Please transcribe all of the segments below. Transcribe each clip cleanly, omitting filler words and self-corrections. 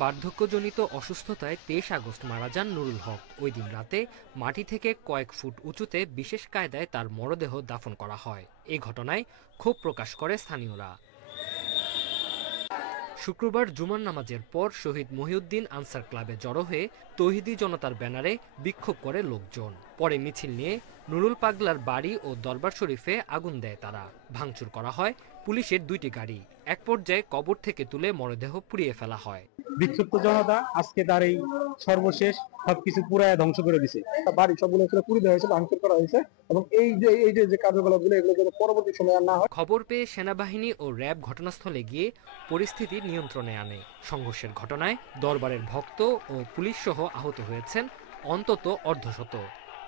বার্ধক্যজনিত অসুস্থতায় ২৩ আগস্ট মারা যান নুরুল হক। ওই দিন রাতে মাটি থেকে কয়েক ফুট উঁচুতে বিশেষ কায়দায় তার মরদেহ দাফন করা হয়। এই ঘটনায় ক্ষোভ প্রকাশ করে স্থানীয়রা। শুক্রবার জুমার নামাজের পর শহীদ মহিউদ্দিন আনসার ক্লাবে জড়ো হয়ে তৌহিদি জনতার ব্যানারে বিক্ষোভ করে লোকজন। পরে মিছিল নিয়ে নুরুল পাগলার বাড়ি ও দরবার শরীফে আগুন দেয় তারা। ভাঙচুর করা হয় পুলিশের ২টি গাড়ি। এক পর্যায়ে কবর থেকে তুলে মরদেহ পুড়িয়ে ফেলা হয়। বিক্ষুব্ধ জনতা আজকে তার এই সর্বশেষ সবকিছু পুরায় ধ্বংস করে দিছে। বাড়ি সবগুলো পুড়িয়ে দেওয়া হয়েছে, ভাঙচুর করা হয়েছে এবং এই যে কার্যকলাপগুলো এগুলো যাতে পরবর্তী সময়ে আর না হয়। খবর পেয়ে সেনাবাহিনী ও র্যাব ঘটনাস্থলে গিয়ে পরিস্থিতি নিয়ন্ত্রণে আনে। সংঘর্ষের ঘটনায় দরবারের ভক্ত ও পুলিশ সহ আহত হয়েছেন অন্তত অর্ধশত।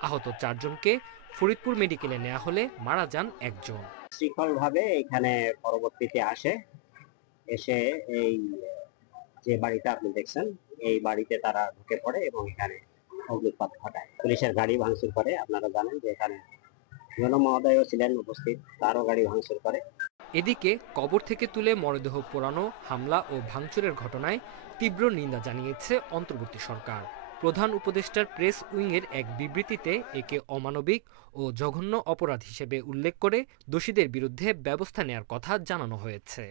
আহত ৪ জনকে ফরিদপুর মেডিকেলে নেওয়া হলে মারা যান একজন। শৃঙ্খলভাবে এখানে পরবর্তীতে এসে এই যে বাড়িটা আপনি দেখছেন এই বাড়িতে তারা ঢুকে পড়ে এবং এখানে অগ্নুৎপাত ঘটায়। পুলিশের গাড়ি ভাঙচুর করে। আপনারা জানেন যে এখানে মহোদয়ও ছিলেন উপস্থিত, তারও গাড়ি ভাঙচুর করে। এদিকে কবর থেকে তুলে মরদেহ পোড়ানো, হামলা ও ভাঙচুরের ঘটনায় তীব্র নিন্দা জানিয়েছে অন্তর্বর্তী সরকার। প্রধান উপদেষ্টার প্রেস উইংয়ের এক বিবৃতিতে একে অমানবিক ও জঘন্য অপরাধ হিসেবে উল্লেখ করে দোষীদের বিরুদ্ধে ব্যবস্থা নেয়ার কথা জানানো হয়েছে।